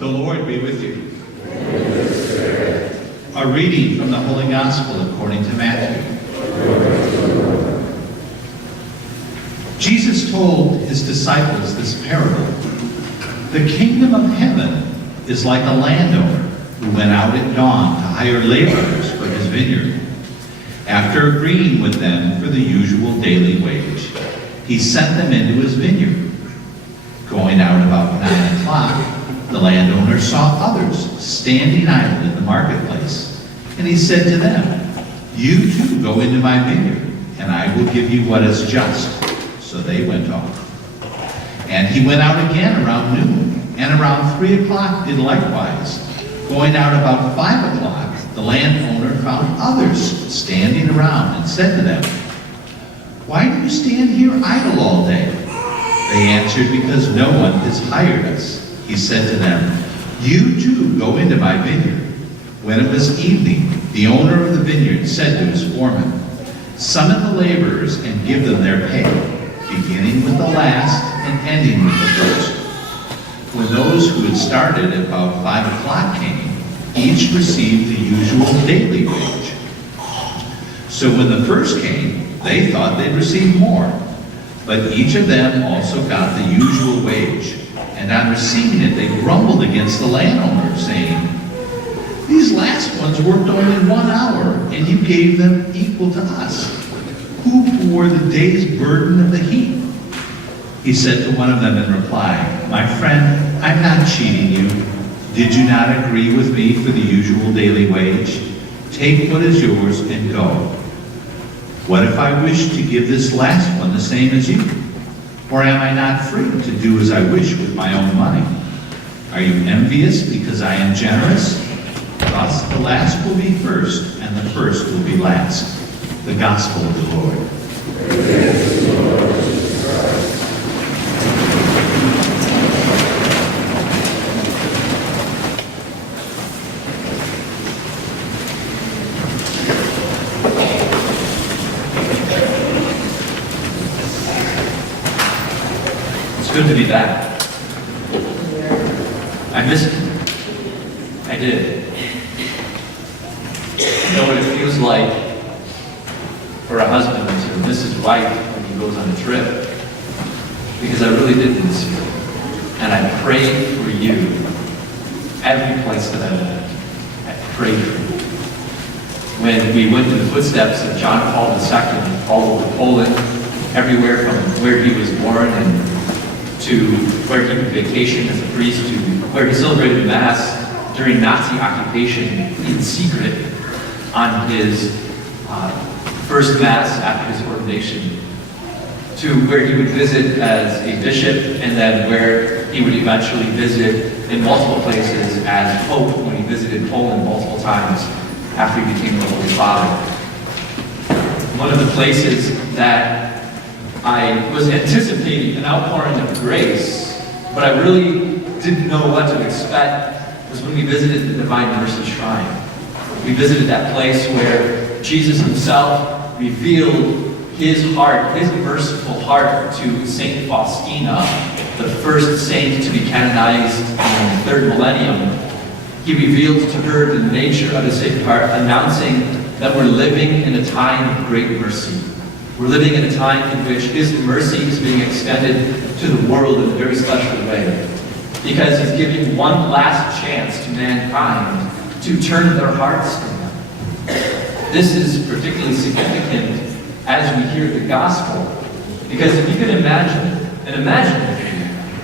The Lord be with you. A reading from the Holy Gospel according to Matthew. Jesus told his disciples this parable. The kingdom of heaven is like a landowner who went out at dawn to hire laborers for his vineyard. After agreeing with them for the usual daily wage, he sent them into his vineyard. Going out about 9 o'clock, the landowner saw others standing idle in the marketplace, and he said to them, "You too go into my vineyard, and I will give you what is just." So they went off. And he went out again around noon, and around 3 o'clock did likewise. Going out about 5 o'clock, the landowner found others standing around and said to them, "Why do you stand here idle all day?" They answered, "Because no one has hired us." He said to them, "You too go into my vineyard." When it was evening, the owner of the vineyard said to his foreman, "Summon the laborers and give them their pay, beginning with the last and ending with the first." When those who had started at about 5 o'clock came, each received the usual daily wage. So when the first came, they thought they'd receive more. But each of them also got the usual wage. And on receiving it, they grumbled against the landowner, saying, "These last ones worked only 1 hour, and you gave them equal to us, who bore the day's burden of the heat." He said to one of them in reply, "My friend, I'm not cheating you. Did you not agree with me for the usual daily wage? Take what is yours and go. What if I wish to give this last one the same as you? Or am I not free to do as I wish with my own money? Are you envious because I am generous? Thus the last will be first, and the first will be last." The Gospel of the Lord. Praise the Lord. It's good to be back. I missed it. I did. I know what it feels like for a husband to miss his wife when he goes on a trip, because I really did miss you. And I prayed for you every place that I went. I prayed for you. When we went in the footsteps of John Paul II all over Poland, everywhere from where he was born and to where he would vacation as a priest, to where he celebrated Mass during Nazi occupation in secret on his first Mass after his ordination, to where he would visit as a bishop, and then where he would eventually visit in multiple places as Pope when he visited Poland multiple times after he became the Holy Father. One of the places that I was anticipating an outpouring of grace, but I really didn't know what to expect, was when we visited the Divine Mercy Shrine. We visited that place where Jesus himself revealed his heart, his merciful heart, to Saint Faustina, the first saint to be canonized in the 3rd millennium. He revealed to her the nature of his Sacred Heart, announcing that we're living in a time of great mercy. We're living in a time in which his mercy is being extended to the world in a very special way, because he's giving one last chance to mankind to turn their hearts to him. This is particularly significant as we hear the gospel, because if you can imagine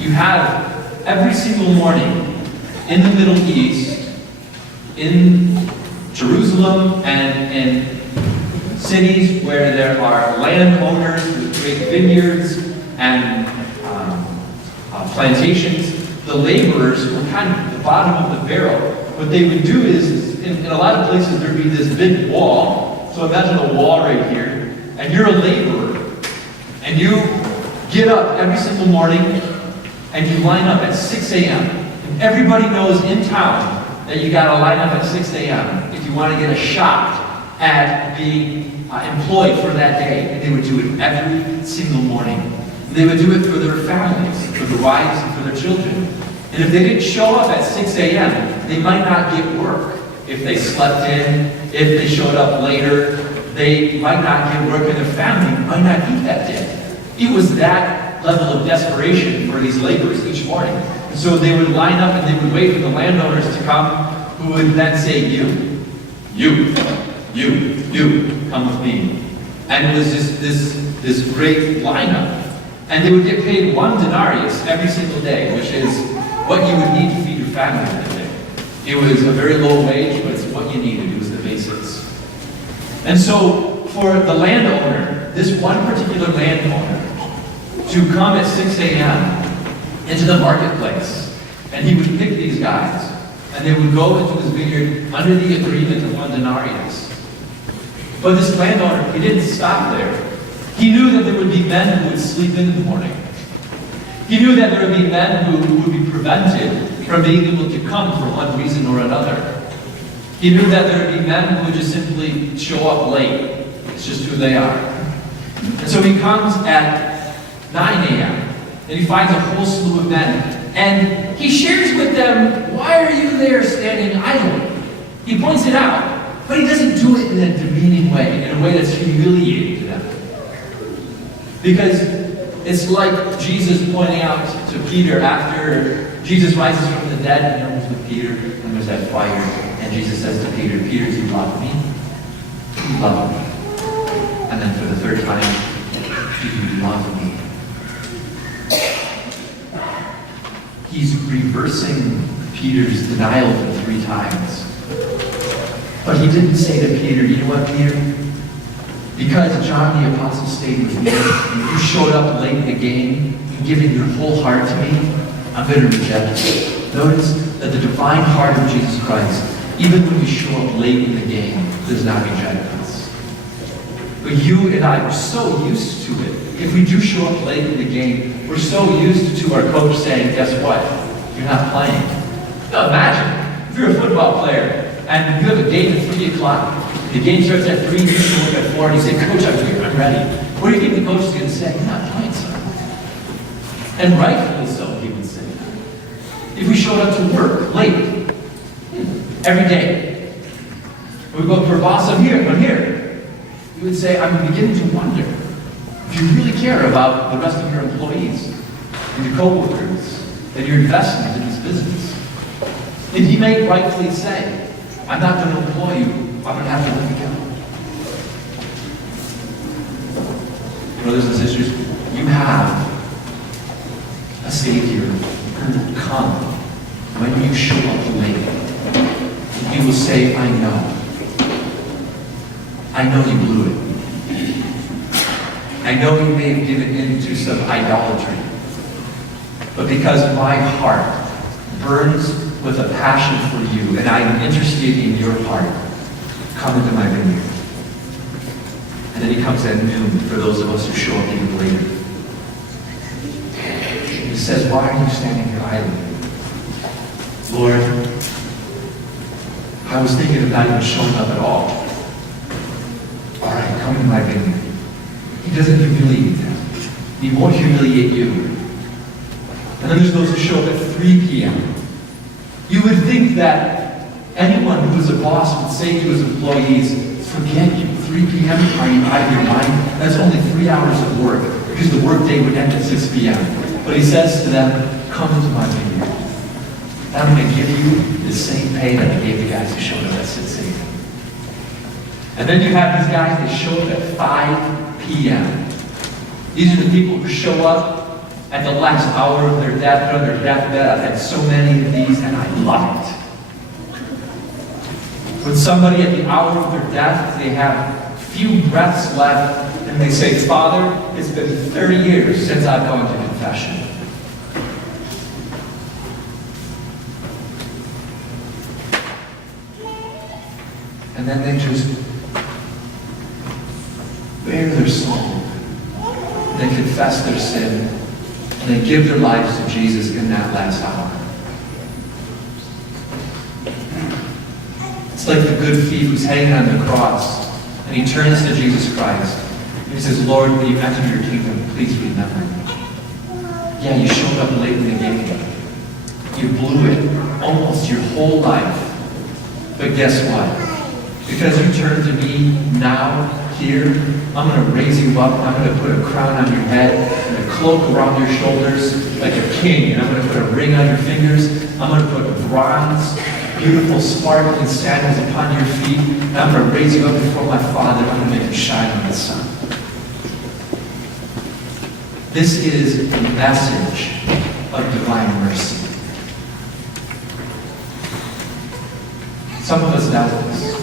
you have every single morning in the Middle East, in Jerusalem and in cities where there are landowners with great vineyards and plantations, the laborers were kind of at the bottom of the barrel. What they would do is, in a lot of places, there'd be this big wall. So imagine a wall right here, and you're a laborer, and you get up every single morning, and you line up at 6 a.m. And everybody knows in town that you got to line up at 6 a.m. if you want to get a shot at being employed for that day. And they would do it every single morning. They would do it for their families, for their wives, and for their children. And if they didn't show up at 6 a.m., they might not get work. If they slept in, if they showed up later, they might not get work, and their family might not eat that day. It was that level of desperation for these laborers each morning. And so they would line up and they would wait for the landowners to come, who would then say, you, come with me. And it was just this great lineup. And they would get paid 1 denarius every single day, which is what you would need to feed your family that day. It was a very low wage, but it's what you needed. It was the basics. And so for the landowner, this one particular landowner, to come at 6 a.m. into the marketplace, and he would pick these guys, and they would go into his vineyard under the agreement of 1 denarius. But this landowner, he didn't stop there. He knew that there would be men who would sleep in the morning. He knew that there would be men who would be prevented from being able to come for one reason or another. He knew that there would be men who would just simply show up late. It's just who they are. And so he comes at 9 a.m. and he finds a whole slew of men. And he shares with them, why are you there standing idly? He points it out, but he doesn't do it in a demeaning way, in a way that's humiliating to them. Because it's like Jesus pointing out to Peter after Jesus rises from the dead, and there was with Peter, and there's that fire. And Jesus says to Peter, Peter, do you love me? Do you love me? And then for the third time, do you love me? He's reversing Peter's denial for 3 times. But he didn't say to Peter, you know what, Peter? Because John the Apostle stayed with me, and you showed up late in the game, and giving your whole heart to me, I'm going to reject you. Notice that the divine heart of Jesus Christ, even when we show up late in the game, does not reject us. But you and I, we're so used to it. If we do show up late in the game, we're so used to our coach saying, guess what? You're not playing. Now imagine, if you're a football player, and you have a game at 3 o'clock. The game starts at 3, you show up at 4, and you say, Coach, I'm here, I'm ready. What do you think the coach is going to say? You're not playing, son. And rightfully so, he would say. If we showed up to work late, every day, we go, boss, I'm here. You would say, I'm beginning to wonder if you really care about the rest of your employees, and your co-workers, and your investment in this business. And he may rightfully say, I'm not going to employ you. I'm going to have to let you go. Brothers and sisters, you have a Savior who will come when you show up late. And he will say, I know. I know you blew it. I know you may have given in to some idolatry. But because my heart burns with a passion for you, and I am interested in your heart, come into my vineyard. And then he comes at noon for those of us who show up even later. He says, why are you standing here idly? Lord, I was thinking of not even showing up at all. All right, come into my vineyard. He doesn't humiliate them. He won't humiliate you. And then there's those who show up at 3 p.m. You would think that anyone who is a boss would say to his employees, forget you, 3 p.m., are you out of your mind? That's only 3 hours of work, because the workday would end at 6 p.m. But he says to them, come into my vineyard. I'm going to give you the same pay that I gave the guys who showed up at 6 a.m. And then you have these guys that show up at 5 p.m. These are the people who show up at the last hour of their death, on their deathbed. I've had so many of these, and I love it. When somebody at the hour of their death, they have few breaths left, and they say, Father, it's been 30 years since I've gone to confession. And then they just bare their soul. They confess their sin, and they give their lives to Jesus in that last hour. It's like the good thief who's hanging on the cross, and he turns to Jesus Christ, and he says, Lord, when you enter your kingdom, please remember me. Yeah, you showed up late in the game. You blew it almost your whole life. But guess what? Because you turned to me now, here, I'm going to raise you up. I'm going to put a crown on your head and a cloak around your shoulders like a king. And I'm going to put a ring on your fingers. I'm going to put bronze, beautiful, sparkling sandals upon your feet. And I'm going to raise you up before my Father. I'm going to make you shine like the sun. This is a message of divine mercy. Some of us doubt this.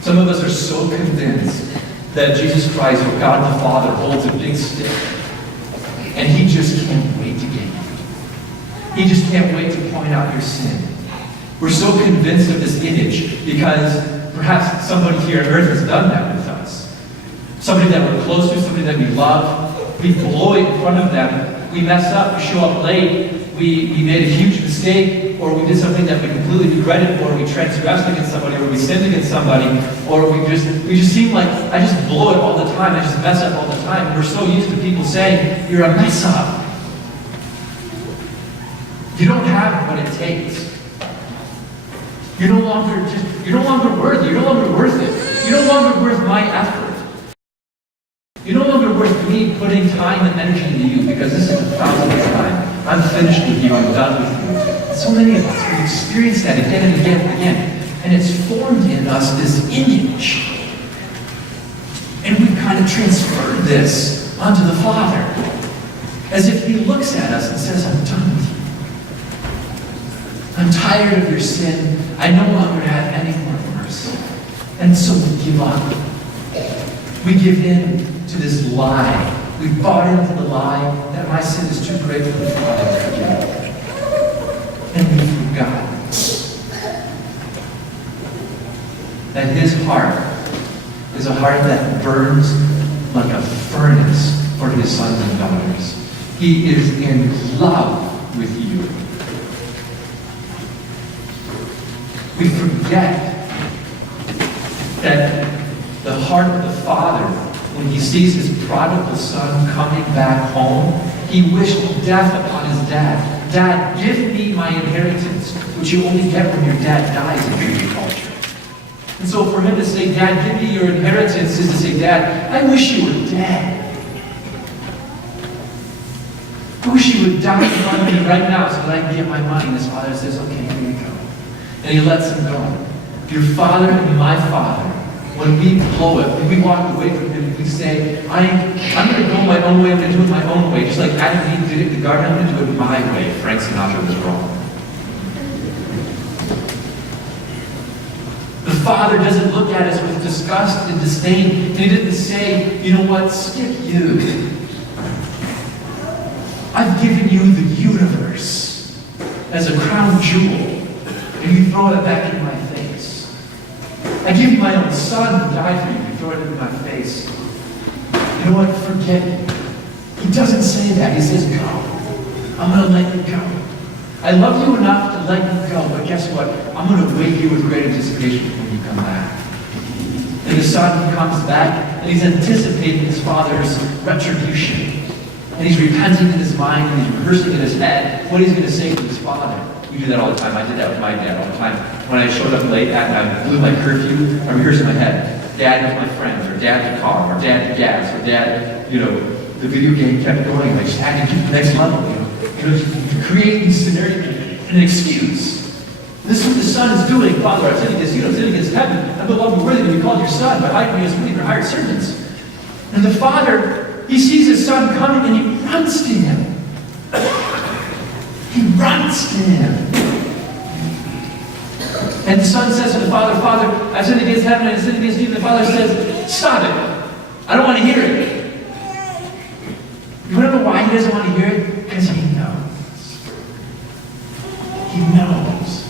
Some of us are so convinced that Jesus Christ, or God the Father, holds a big stick, and He just can't wait to get you. He just can't wait to point out your sin. We're so convinced of this image because perhaps somebody here on earth has done that with us. Somebody that we're close to, somebody that we love. We blow it in front of them. We mess up. We show up late. We made a huge mistake, or we did something that we completely regretted, or we transgressed against somebody, or we sinned against somebody, or we just seem like, I just blow it all the time, I just mess up all the time. We're so used to people saying, you're a mess up. You don't have what it takes. You're no longer worthy, you're no longer worth it. You're no longer worth my effort. You're no longer worth me putting time and energy into you, because this is the 1,000th time. I'm finished with you, I'm done with you. So many of us, we experience that again and again and again. And it's formed in us this image. And we've kind of transferred this onto the Father. As if He looks at us and says, I'm done with you. I'm tired of your sin. I no longer have any more mercy. And so we give up. We give in to this lie. We bought into the lie that my sin is too great for the Father to forgive. And we forgot that His heart is a heart that burns like a furnace for His sons and daughters. He is in love with you. We forget that the heart of the Father, when He sees His prodigal son coming back home, He wished death upon his dad. Dad, give me my inheritance, which you only get when your dad dies in Jewish culture. And so for Him to say, Dad, give me your inheritance, is to say, Dad, I wish you were dead. I wish you would die in front of me right now so that I can get my money. And His Father says, okay, here you go. And He lets him go. Your Father and my Father, when we blow it, when we walk away from Him, we say, I'm going to go my own way, I'm going to do it my own way. Just like Adam and Eve did it in the garden, I'm going to do it my way. Frank Sinatra was wrong. The Father doesn't look at us with disgust and disdain. And He didn't say, you know what, skip you. I've given you the universe as a crown jewel, and you throw it back in my face. I give you my own son who died for you, you throw it in my face. You know what, forget it. He doesn't say that. He says, go. I'm going to let you go. I love you enough to let you go, but guess what? I'm going to wait you with great anticipation when you come back. And the son comes back, and he's anticipating his father's retribution. And he's repenting in his mind, and he's rehearsing in his head what he's going to say to his father. We do that all the time. I did that with my dad all the time. When I showed up late and I blew my curfew, I rehearsed in my head, Dad with my friends, or Dad the car, or Dad the gas, or Dad, the video game kept going. I just had to get to the next level, You create these scenarios, an excuse. This is what the son is doing. Father, I've sinned against you, I've sinned against heaven. I'm no longer worthy to be called your son, but I me as one of your hired servants. And the father, he sees his son coming and he runs to him. He runs to him. And the son says to the father, Father, I've sinned against heaven and I've sinned against you. And the father says, stop it. I don't want to hear it. You want to know why he doesn't want to hear it? Because he knows. He knows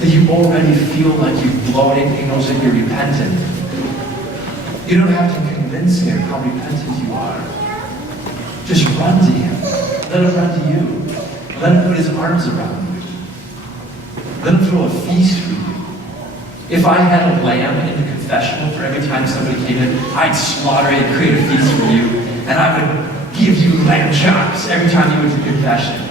that you already feel like you've blown it. He knows that you're repentant. You don't have to convince him how repentant you are. Just run to him. Let him run to you. Let him put his arms around you. Let him throw a feast for you. If I had a lamb in the confessional for every time somebody came in, I'd slaughter it and create a feast for you. And I would give you lamb chops every time you went to confession.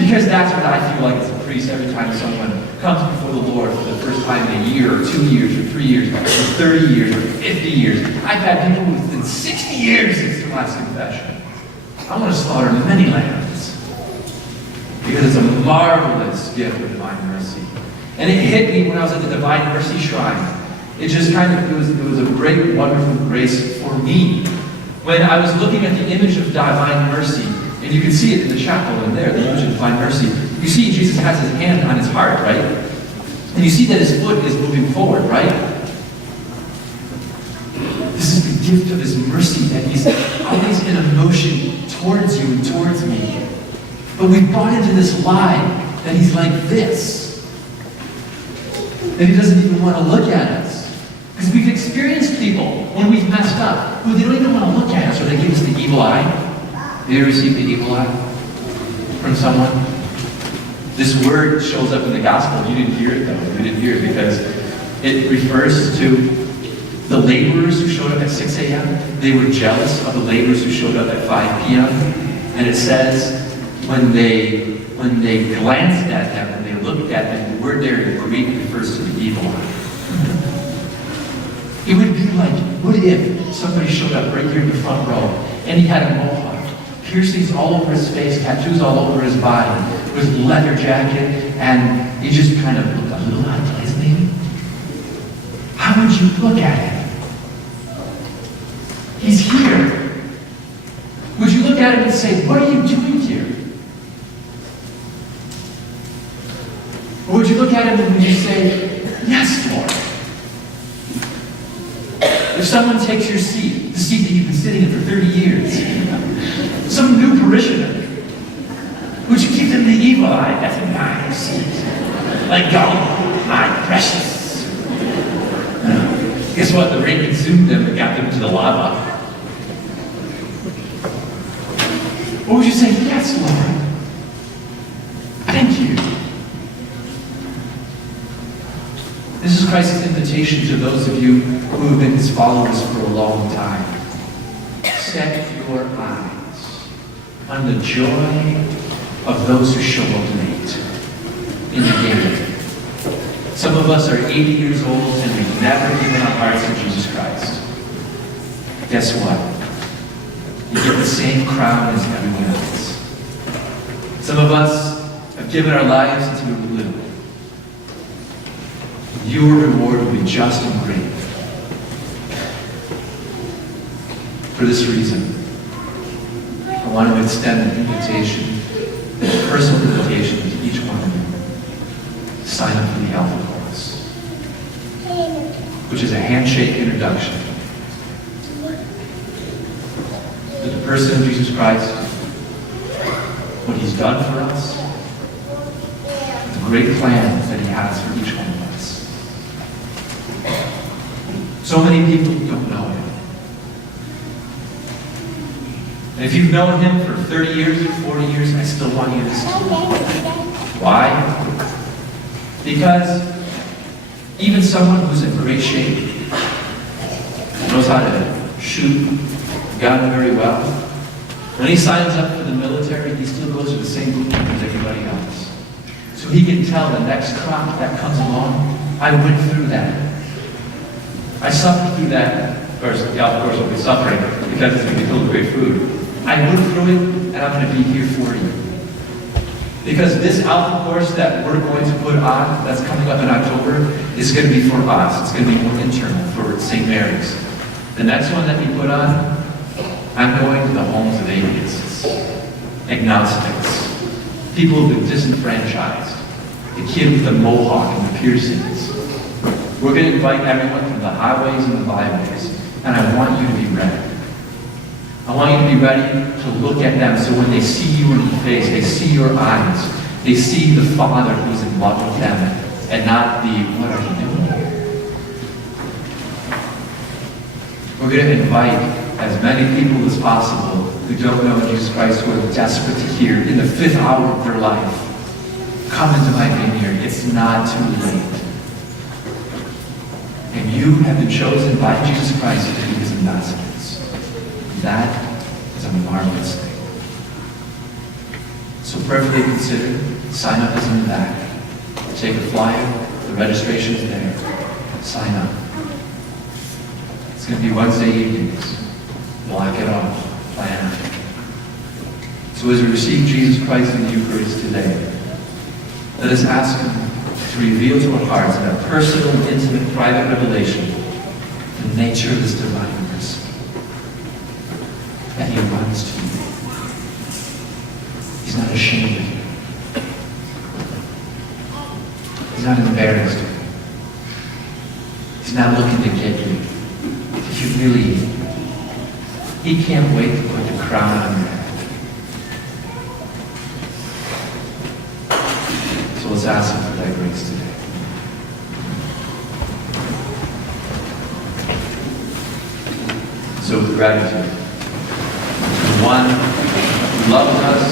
Because that's what I feel like as a priest every time someone comes before the Lord for the first time in a year, or 2 years, or 3 years, or 30 years, or 50 years. I've had people within 60 years since their last confession. I want to slaughter many lambs. Because it's a marvelous gift of divine mercy. And it hit me when I was at the Divine Mercy Shrine. It just kind of, it was a great, wonderful grace for me. When I was looking at the image of divine mercy, and you can see it in the chapel in there, the image of divine mercy. You see Jesus has his hand on his heart, right? And you see that his foot is moving forward, right? This is the gift of his mercy, that he's always in a motion towards you and towards me. But we've bought into this lie that he's like this. That he doesn't even want to look at us. Because we've experienced people when we've messed up, who they don't even want to look at us, or they give us the evil eye. Have you ever received the evil eye from someone? This word shows up in the gospel. You didn't hear it though. You didn't hear it because it refers to the laborers who showed up at 6 a.m. They were jealous of the laborers who showed up at 5 p.m. And it says when they glanced at them, when they looked at them, the word there in Greek refers to the evil eye. It would be like, what if somebody showed up right here in the front row and he had a mohawk, piercings all over his face, tattoos all over his body, with a leather jacket, and he just kind of looked a little out of place, maybe? How would you look at him? He's here. Would you look at him and say, what are you doing here? Or would you look at him and would you say, yes, Lord? If someone takes your seat, the seat that you've been sitting in for 30 years, some new parishioner, would you give them the evil eye? That's a nice seat. Like, oh, my precious. Guess what? The rain consumed them and got them into the lava. Or would you say, yes, Lord? Thank you. This is Christ's invitation to those of you who have been his followers for a long time. Set your eyes on the joy of those who show up late in the game. Some of us are 80 years old and we've never given our hearts to Jesus Christ. Guess what? You get the same crown as everyone else. Some of us have given our lives into a little. Your reward will be just and great. For this reason, I want to extend an invitation, a personal invitation to each one of you. Sign up for the Alpha Course, which is a handshake introduction to the person of Jesus Christ, what he's done for us, the great plan that he has for each one of us. So many people don't know him. And if you've known him for 30 years or 40 years, I still want you to still know him. Why? Because even someone who's in great shape, knows how to shoot a gun very well, when he signs up for the military, he still goes to the same boot camp as everybody else. So he can tell the next crop that comes along, I went through that. I suffered through that. Of course, the Alpha Course will be suffering because it's going to be filled with great food. I went through it, and I'm going to be here for you. Because this Alpha Course that we're going to put on, that's coming up in October, is going to be for us. It's going to be more internal for St. Mary's. The next one that we put on, I'm going to the homes of atheists, agnostics, people who've been disenfranchised, the kid with the mohawk and the piercings. We're going to invite everyone from the highways and the byways, and I want you to be ready. I want you to be ready to look at them so when they see you in the face, they see your eyes, they see the Father who's in love with them, and not the, what are you doing? We're going to invite as many people as possible who don't know Jesus Christ, who are desperate to hear in the 5th hour of their life, come into my vineyard. It's not too late. And you have been chosen by Jesus Christ to be his ambassadors. That is a marvelous thing. So prayerfully consider, sign up is in the back. Take a flyer, the registration is there. Sign up. It's going to be Wednesday evenings. Block it off. Plan it. So as we receive Jesus Christ in the Eucharist today, let us ask Him to reveal to our hearts in a personal, intimate, private revelation the nature of this divine mercy. That He runs to you. He's not ashamed of you. He's not embarrassed of you. He's not looking to get you, to humiliate you. He can't wait to put the crown on your head. So let's ask Him for that grace today. So with gratitude, to the one who loved us